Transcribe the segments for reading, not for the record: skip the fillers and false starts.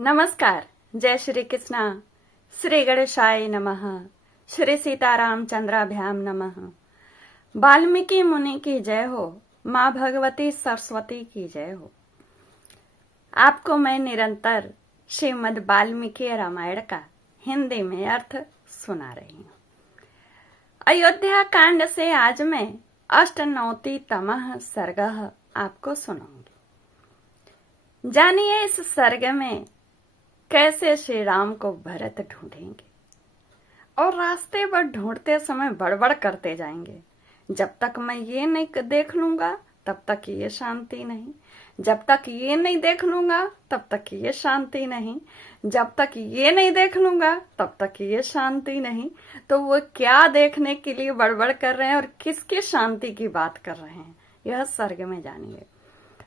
नमस्कार। जय श्री कृष्णा। श्री गणेशाय नमः। श्री सीताराम चंद्राभ्याम नमः। वाल्मीकि मुनि की जय हो। माँ भगवती सरस्वती की जय हो। आपको मैं निरंतर श्रीमद् वाल्मीकि रामायण का हिंदी में अर्थ सुना रही हूँ। अयोध्या कांड से आज मैं अष्टनवतितमः सर्ग आपको सुनाऊंगी। जानिए इस सर्ग में कैसे श्री राम को भरत ढूंढेंगे और रास्ते पर ढूंढते समय बड़बड़ करते जाएंगे। जब तक मैं ये नहीं देख लूंगा तब तक ये शांति नहीं, जब तक ये नहीं देख लूंगा तब तक ये शांति नहीं, जब तक ये नहीं देख लूंगा तब तक ये शांति नहीं। तो वो क्या देखने के लिए बड़बड़ कर रहे हैं और किसकी शांति की बात कर रहे हैं, यह सर्ग में जानिए।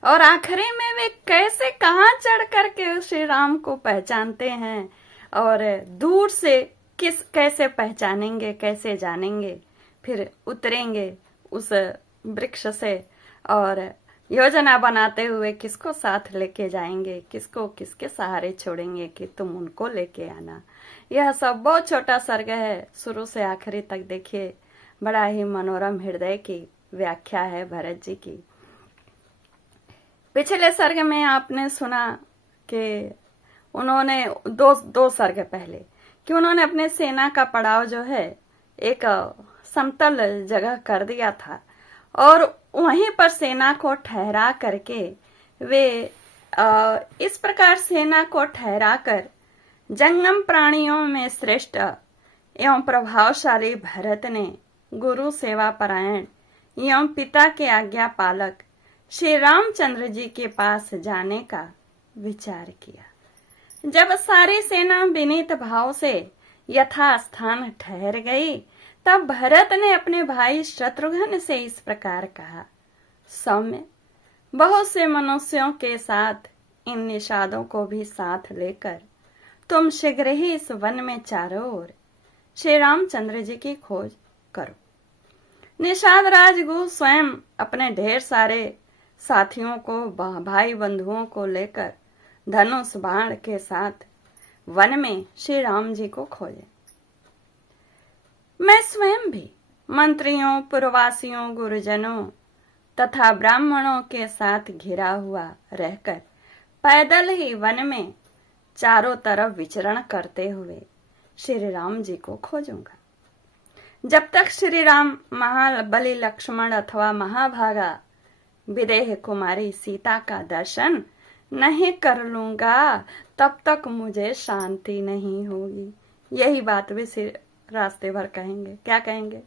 और आखिरी में वे कैसे कहाँ चढ़ करके श्री राम को पहचानते हैं और दूर से कैसे पहचानेंगे, कैसे जानेंगे, फिर उतरेंगे उस वृक्ष से और योजना बनाते हुए किसको साथ लेके जाएंगे, किसको किसके सहारे छोड़ेंगे कि तुम उनको लेके आना। यह सब बहुत छोटा सर्ग है, शुरू से आखिरी तक देखिए। बड़ा ही मनोरम हृदय की व्याख्या है भरत जी की। पिछले सर्ग में आपने सुना कि उन्होंने दो सर्ग पहले कि उन्होंने अपने सेना का पड़ाव जो है एक समतल जगह कर दिया था और वहीं पर सेना को ठहरा करके वे इस प्रकार सेना को ठहरा कर जंगम प्राणियों में श्रेष्ठ एवं प्रभावशाली भरत ने गुरु सेवा परायण एवं पिता के आज्ञा पालक श्री रामचंद्र जी के पास जाने का विचार किया। जब सारी सेना विनीत भाव से यथास्थान ठहर गई तब भरत ने अपने भाई शत्रुघ्न से इस प्रकार कहा, सौम्य, बहुत से मनुष्यों के साथ इन निषादों को भी साथ लेकर तुम शीघ्र ही इस वन में चारों ओर श्री रामचंद्र जी की खोज करो। निषाद राजगुरु स्वयं अपने ढेर सारे साथियों को, भाई बंधुओं को लेकर धनुष बाण के साथ वन में श्री राम जी को खोजे। मैं स्वयं भी मंत्रियों, पुरवासियों, गुरुजनों तथा ब्राह्मणों के साथ घिरा हुआ रहकर पैदल ही वन में चारों तरफ विचरण करते हुए श्री राम जी को खोजूंगा। जब तक श्री राम महाबली लक्ष्मण अथवा महाभागा विदेह कुमारी सीता का दर्शन नहीं कर लूंगा तब तक मुझे शांति नहीं होगी। यही बात वे रास्ते भर कहेंगे। क्या कहेंगे?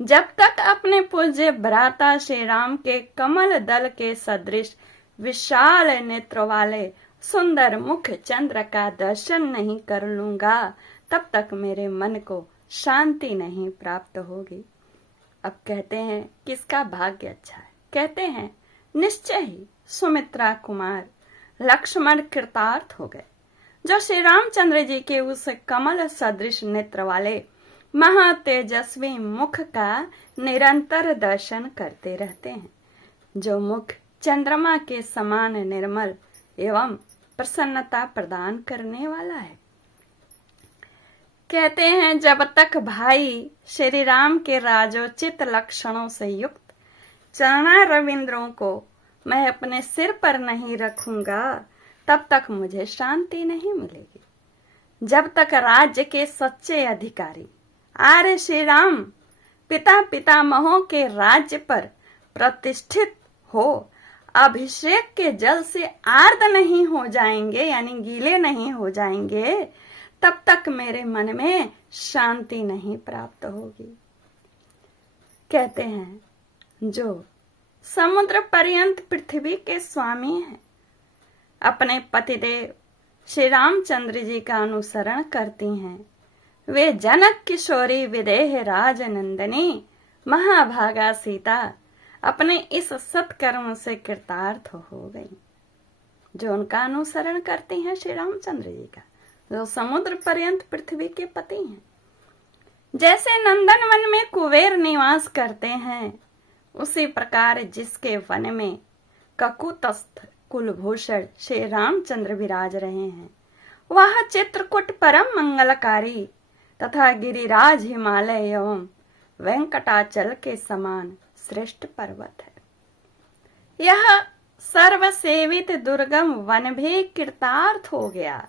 जब तक अपने पूज्य भ्राता श्री राम के कमल दल के सदृश विशाल नेत्र वाले सुंदर मुख चंद्र का दर्शन नहीं कर लूंगा तब तक मेरे मन को शांति नहीं प्राप्त होगी। अब कहते हैं किसका भाग्य अच्छा है? कहते हैं निश्चय ही सुमित्रा कुमार लक्ष्मण कृतार्थ हो गए, जो श्री रामचंद्र जी के उस कमल सदृश नेत्र वाले महातेजस्वी मुख का निरंतर दर्शन करते रहते हैं, जो मुख चंद्रमा के समान निर्मल एवं प्रसन्नता प्रदान करने वाला है। कहते हैं जब तक भाई श्री राम के राजोचित लक्षणों से युक्त चरणा रविंद्रों को मैं अपने सिर पर नहीं रखूंगा तब तक मुझे शांति नहीं मिलेगी। जब तक राज्य के सच्चे अधिकारी आर्य श्री राम पिता पितामहों के राज्य पर प्रतिष्ठित हो अभिषेक के जल से आर्द नहीं हो जाएंगे, यानी गीले नहीं हो जाएंगे, तब तक मेरे मन में शांति नहीं प्राप्त होगी। कहते हैं जो समुद्र पर्यंत पृथ्वी के स्वामी हैं, अपने पतिदेव श्री रामचंद्र जी का अनुसरण करती हैं, वे जनक किशोरी विदेह राजनंदनी महाभागा सीता अपने इस सत्कर्म से कृतार्थ हो गई, जो उनका अनुसरण करती हैं श्री रामचंद्र जी का, जो समुद्र पर्यंत पृथ्वी के पति हैं। जैसे नंदन वन में कुबेर निवास करते हैं, उसी प्रकार जिसके वन में ककुतस्थ कुलभूषण श्री रामचंद्र विराज रहे हैं, वह चित्रकूट परम मंगलकारी तथा गिरिराज हिमालय एवं वेंकटाचल के समान श्रेष्ठ पर्वत है। यह सर्वसेवित दुर्गम वन भी कृतार्थ हो गया,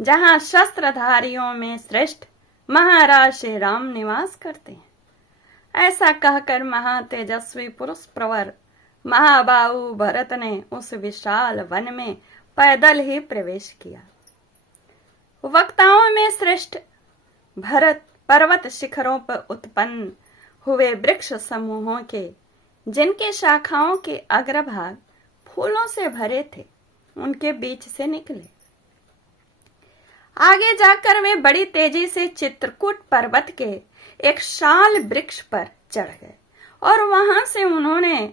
जहां शस्त्रधारियों में श्रेष्ठ महाराज श्री राम निवास करते हैं। ऐसा कहकर महातेजस्वी पुरुष प्रवर महाबाहु भरत ने उस विशाल वन में पैदल ही प्रवेश किया। वक्ताओं में श्रेष्ठ भरत पर्वत शिखरों पर उत्पन्न हुए वृक्ष समूहों के, जिनके शाखाओं के अग्रभाग फूलों से भरे थे, उनके बीच से निकले। आगे जाकर वे बड़ी तेजी से चित्रकूट पर्वत के एक शाल वृक्ष पर चढ़ गए और वहां से उन्होंने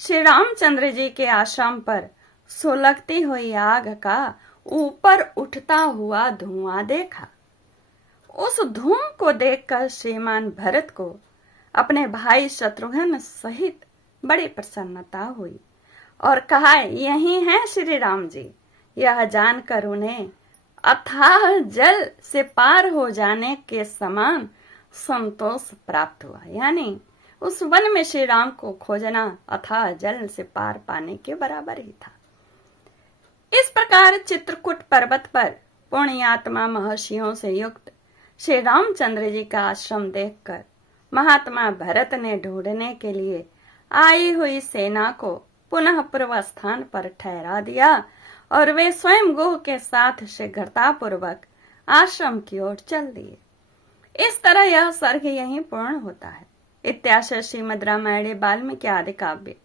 श्री रामचंद्र जी के आश्रम पर सुलगती हुई आग का ऊपर उठता हुआ धुआं देखा। उस धूम को देखकर श्रीमान भरत को अपने भाई शत्रुघ्न सहित बड़ी प्रसन्नता हुई और कहा, यही हैं श्री राम जी। यह जानकर उन्हें अथाह जल से पार हो जाने के समान संतोष प्राप्त हुआ। यानी उस वन में श्री राम को खोजना अथाह जल से पार पाने के बराबर ही था। इस प्रकार चित्रकूट पर्वत पर पुण्यात्मा महर्षियों से युक्त श्री रामचंद्र जी का आश्रम देखकर महात्मा भरत ने ढूंढने के लिए आई हुई सेना को पुनः पूर्व स्थान पर ठहरा दिया और वे स्वयं गुह के साथ शीघ्रतापूर्वक आश्रम की ओर चल दिए। इस तरह यह सर्ग यहीं पूर्ण होता है। इत्याशय श्रीमद् रामायणे वाल्मीकि आदि काव्य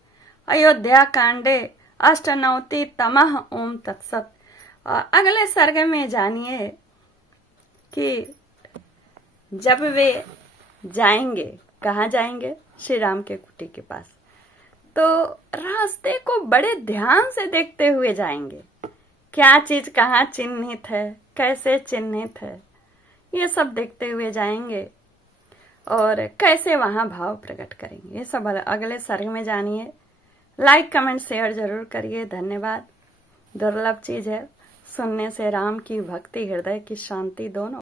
अयोध्या कांडे अष्टनवति तमः ओम तत्सत। अगले सर्ग में जानिए कि जब वे जाएंगे, कहाँ जाएंगे? श्री राम के कुटी के पास, तो रास्ते को बड़े ध्यान से देखते हुए जाएंगे। क्या चीज कहाँ चिन्हित है, कैसे चिन्हित है, ये सब देखते हुए जाएंगे और कैसे वहां भाव प्रकट करेंगे, ये सब अगले सर्ग में जानिए। लाइक कमेंट शेयर जरूर करिए। धन्यवाद। दुर्लभ चीज है, सुनने से राम की भक्ति, हृदय की शांति दोनों